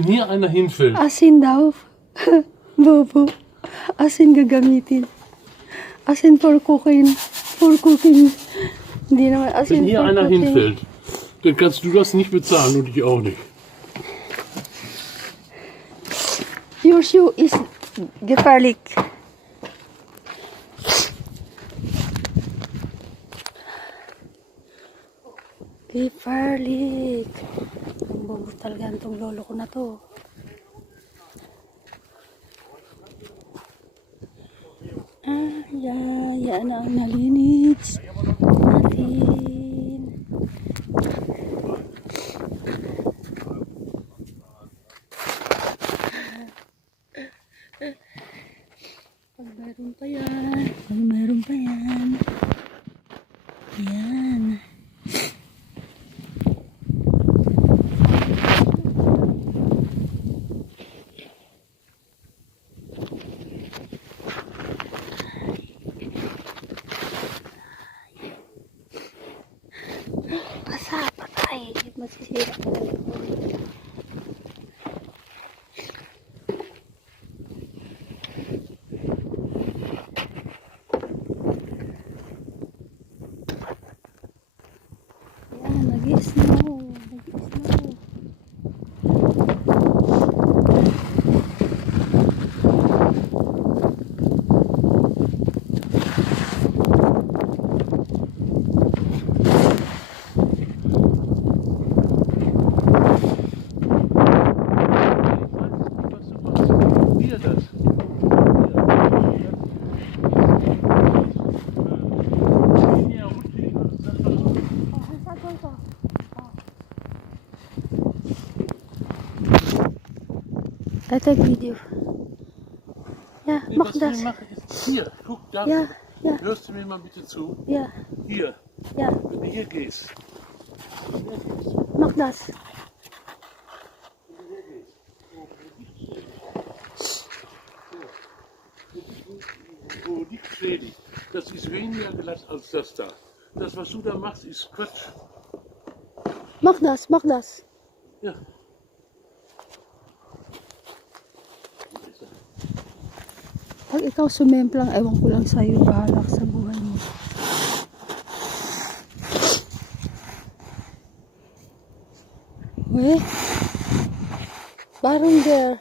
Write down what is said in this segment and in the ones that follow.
Wenn hier einer hinfällt. Asin daw. Bobo. Asin gagamitin. Asin for cooking. For cooking. Hindi naman asin Wenn hier for einer cooking. hinfällt, dann kannst du das nicht bezahlen und ich auch nicht. Your shoe is gefährlich. Gefährlich. Ang bobo talaga itong lolo ko na to. Yan ang nalinis natin. Pag meron pa yan. Pag meron pa yan. Yan. Basa, patay. Masisira ka na. Yan, nag-i-snow. Nag-i-snow. Hier das. I take video. Ja, Nee, mach was das. wir machen ist hier, guck da. Ja, ja. Hörst du mir mal bitte zu? Ja, Hier, ja, wenn du hier gehst. mach das. Wo liegt Schädig? Das ist weniger glatt als das da. Das, was du da machst, ist Quatsch. Mach das, mach das. Ja. Pag ikaw sumemplang, ewan ko lang sa'yo, bahala ka sa buhay mo. Weh? Barong there.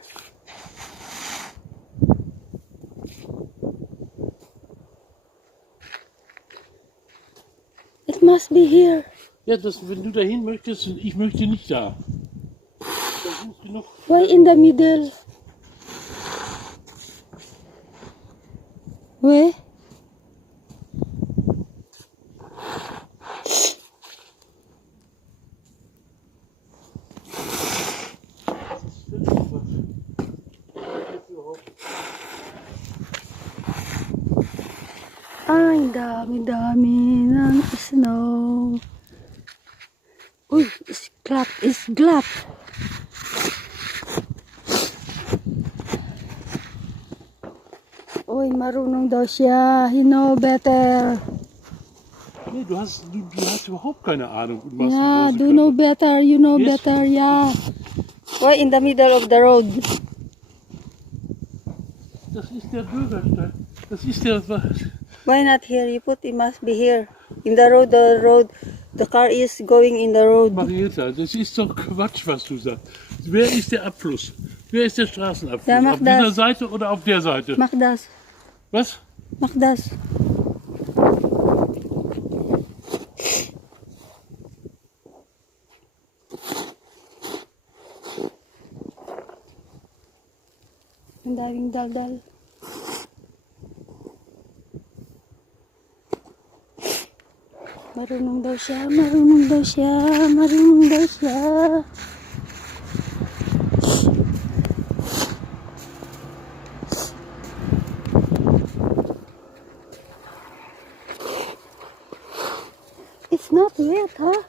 It must be here. Ja, das, wenn du dahin möchtest, ich möchte nicht da. Da sind genug. Why in the middle? Weh? Ay, dami-dami ng snow. Uy, it's glap. Uy, marunong daw siya. He know better. Nee, du hast überhaupt keine Ahnung. Und machst Yeah, die do große know Klappe. better. You know Yes. better, yeah. Why in the middle of the road? Das ist der Bürgersteig. Das ist der. Why not here? You put it must be here. In the road, the car is going in the road. Marietta, das ist doch Quatsch, was du sagst. Wer ist der Abfluss? Wer ist der Straßenabfluss? Ja, mach auf dieser das. Seite oder auf der Seite? Mach das. Was? Mach das. Ang daming daldal. Marunong daw siya, marunong daw siya, marunong daw siya. It's not wet, huh?